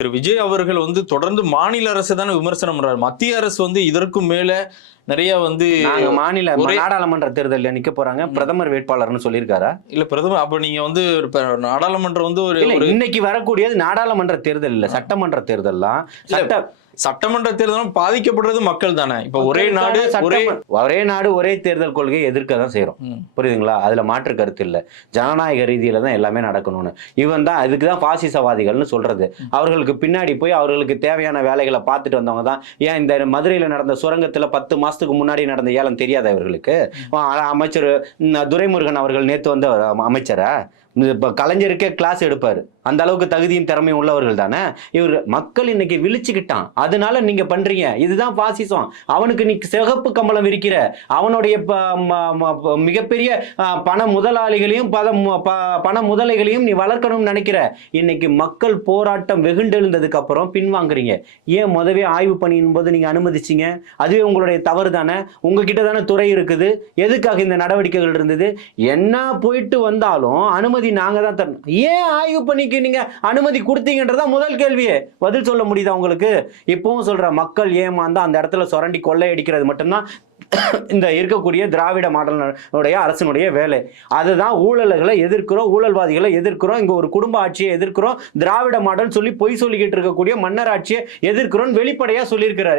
திரு விஜய் அவர்கள் தொடர்ந்து மாநில அரசு தானே விமர்சனம் பண்றாரு. மத்திய அரசு இதற்கும் மேல நிறைய நாங்க மாநில ஒரே நாடாளுமன்ற தேர்தலில் நிக்க போறாங்க, பிரதமர் வேட்பாளர்னு சொல்லியிருக்காரா? இல்ல பிரதமர் அப்ப நீங்க இப்ப நாடாளுமன்றம் ஒரு இல்ல, ஒரு இன்னைக்கு வரக்கூடியது நாடாளுமன்ற தேர்தல் இல்ல, சட்டமன்ற தேர்தல்லாம். சட்டமன்ற தேர்தலும் பாதிக்கப்படுறது மக்கள் தானே. இப்ப ஒரே நாடு ஒரே தேர்தல் கொள்கையை எதிர்க்க தான் செய்யறோம். புரியுதுங்களா? அதுல மாற்று கருத்து இல்ல. ஜனநாயக ரீதியில தான் எல்லாமே நடக்கணும்னு இவன் தான் அதுக்குதான் பாசிசவாதிகள்னு சொல்றது. அவர்களுக்கு பின்னாடி போய் அவர்களுக்கு தேவையான வேலைகளை பார்த்துட்டு வந்தவங்க தான். ஏன் இந்த மதுரையில நடந்த சுரங்கத்துல 10 மாசத்துக்கு முன்னாடி நடந்த ஏலம் தெரியாத இவர்களுக்கு? அமைச்சர் துரைமுருகன் அவர்கள் நேத்து வந்த அமைச்சரா? கலைஞருக்கே கிளாஸ் எடுப்பாரு. அந்த அளவுக்கு தகுதியும் திறமையும் உள்ளவர்கள் தானே இவர். மக்கள் இன்னைக்கு விழிச்சுக்கிட்டான். அதனால நீங்க பண்றீங்க, இதுதான் பாசிசம். அவனுக்கு நீ சிகப்பு கம்பளம் விரிக்கிற, அவனுடைய மிகப்பெரிய பண முதலாளிகளையும் பண முதலைகளையும் நீ வளர்க்கணும்னு நினைக்கிற. இன்னைக்கு மக்கள் போராட்டம் வெகுண்டெழுந்ததுக்கு அப்புறம் பின்வாங்குறீங்க. ஏன் முதவே ஆய்வு பணியின் போது நீங்க அனுமதிச்சீங்க? அதுவே உங்களுடைய தவறு தானே. உங்ககிட்ட தானே துறை இருக்குது. எதுக்காக இந்த நடவடிக்கைகள் இருந்தது? என்ன போயிட்டு வந்தாலும் அனுமதி நாங்க தான் தரணும். ஏன் ஆய்வு பண்ணிக்கு நீங்க அனுமதி கொடுத்தீங்கன்றதா முதல் கேள்வியே. பதில் சொல்ல முடியுதா உங்களுக்கு? இப்பவும் சொல்ற, மக்கள் ஏமாந்தா அந்த இடத்துல சுரண்டி கொள்ளையடிக்கிறது மட்டும்தான் இந்த இருக்கக்கூடிய திராவிட மாடலுடைய அரசனுடைய வேலை. அதுதான் ஊழல்களை எதிர்க்கிறோம், ஊழல்வாதிகளை எதிர்க்கிறோம், இங்க ஒரு குடும்ப ஆட்சியை எதிர்க்கிறோம், திராவிட மாடல் சொல்லி பொய் சொல்லிக்கிட்டு இருக்கக்கூடிய மன்னர் ஆட்சியை எதிர்க்கிறோம் வெளிப்படையா சொல்லியிருக்கிறாரு.